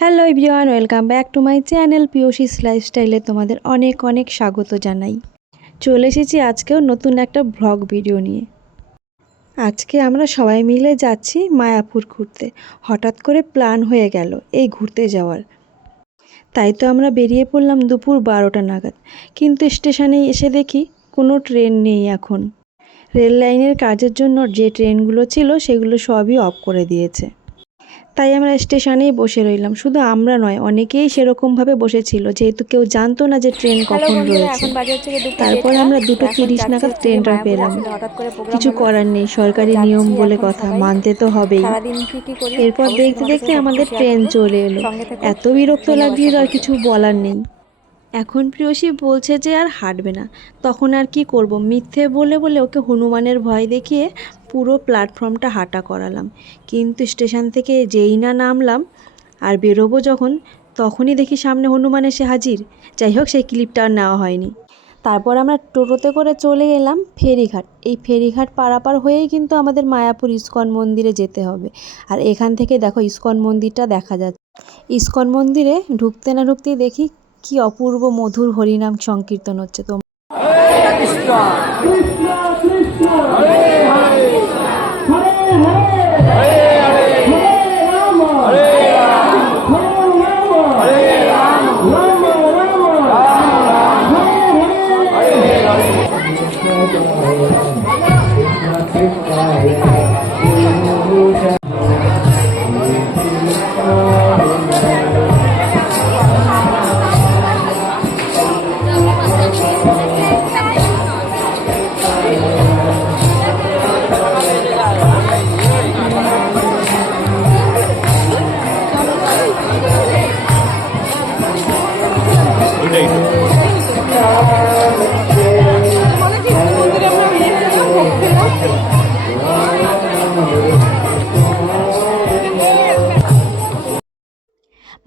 Hello everyone, welcome back to my channel Piyoshi's লাইফস্টাইলে তোমাদের অনেক অনেক স্বাগত জানাই। চলে এসেছি আজকেও নতুন একটা ব্লগ ভিডিও নিয়ে। আজকে আমরা সবাই মিলে যাচ্ছি মায়াপুর ঘুরতে। হঠাৎ করে প্ল্যান হয়ে গেল এই ঘুরতে যাওয়ার। তাই তো আমরা বেরিয়ে পড়লাম দুপুর 12টা নাগাদ। কিন্তু স্টেশনে এসে দেখি কোনো ট্রেন নেই এখন। রেল লাইনের কাজের জন্য যে ট্রেনগুলো ছিল সেগুলো সবই অফ করে দিয়েছে। তাই আমরা স্টেশনেই বসে রইলাম। শুধু আমরা নয়, অনেকেই সেরকমভাবে বসেছিল, যেহেতু কেউ জানতো না যে ট্রেন কখন রয়েছে। তারপর আমরা 2:30 নাগাদ ট্রেনটা পেলাম। কিছু করার নেই, সরকারি নিয়ম বলে কথা, মানতে তো হবেই। এরপর দেখতে দেখতে আমাদের ট্রেন চলে এলো। এত বিরক্ত লাগছিল, আর কিছু বলার নেই। এখন প্রিয়সী বলছে যে আর হাঁটবে না। তখন আর কি করব, মিথ্যে বলে বলে ওকে হনুমানের ভয় দেখিয়ে পুরো প্ল্যাটফর্মটা হাঁটা করালাম। কিন্তু স্টেশন থেকে যেই না নামলাম আর বেরোবো যখন, তখনই দেখি সামনে হনুমান এসে হাজির। যাই হোক, সেই ক্লিপটা আর নেওয়া হয়নি। তারপর আমরা টোটোতে করে চলে এলাম ফেরিঘাট। এই ফেরিঘাট পারাপার হয়েই কিন্তু আমাদের মায়াপুর ইস্কন মন্দিরে যেতে হবে। আর এখান থেকে দেখো ইস্কন মন্দিরটা দেখা যাচ্ছে। ইস্কন মন্দিরে ঢুকতে না ঢুকতেই দেখি কি অপূর্ব মধুর হরিনাম সংকীর্তন হচ্ছে। তো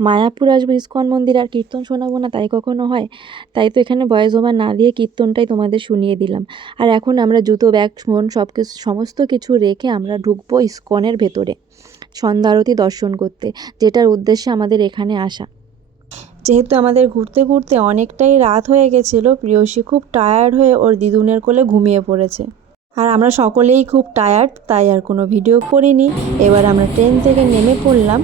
মায়াপুর আসবো ইস্কন মন্দির আর কীর্তন শোনাবো না, তাই কখনো হয়? তাই তো এখানে ভয়েস ওভার না দিয়ে কীর্তনটাই তোমাদের শুনিয়ে দিলাম। আর এখন আমরা জুতো, ব্যাগ, ফোন সমস্ত কিছু রেখে আমরা ঢুকবো ইস্কনের ভেতরে সন্ধ্যা আরতি দর্শন করতে, যেটার উদ্দেশ্যে আমাদের এখানে আসা। যেহেতু আমাদের ঘুরতে ঘুরতে অনেকটাই রাত হয়ে গেছিলো, প্রিয়সী খুব টায়ার্ড হয়ে ওর দিদুনের কোলে ঘুমিয়ে পড়েছে। আর আমরা সকলেই খুব টায়ার্ড, তাই আর কোনো ভিডিও করিনি। এবার আমরা ট্রেন থেকে নেমে পড়লাম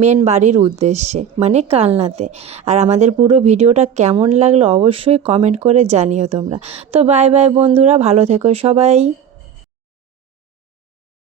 মেন বাড়ির উদ্দেশ্যে, মানে কালনাতে। আর আমাদের পুরো ভিডিওটা কেমন লাগলো অবশ্যই কমেন্ট করে জানিও তোমরা। তো বাই বাই বন্ধুরা, ভালো থেকো সবাই।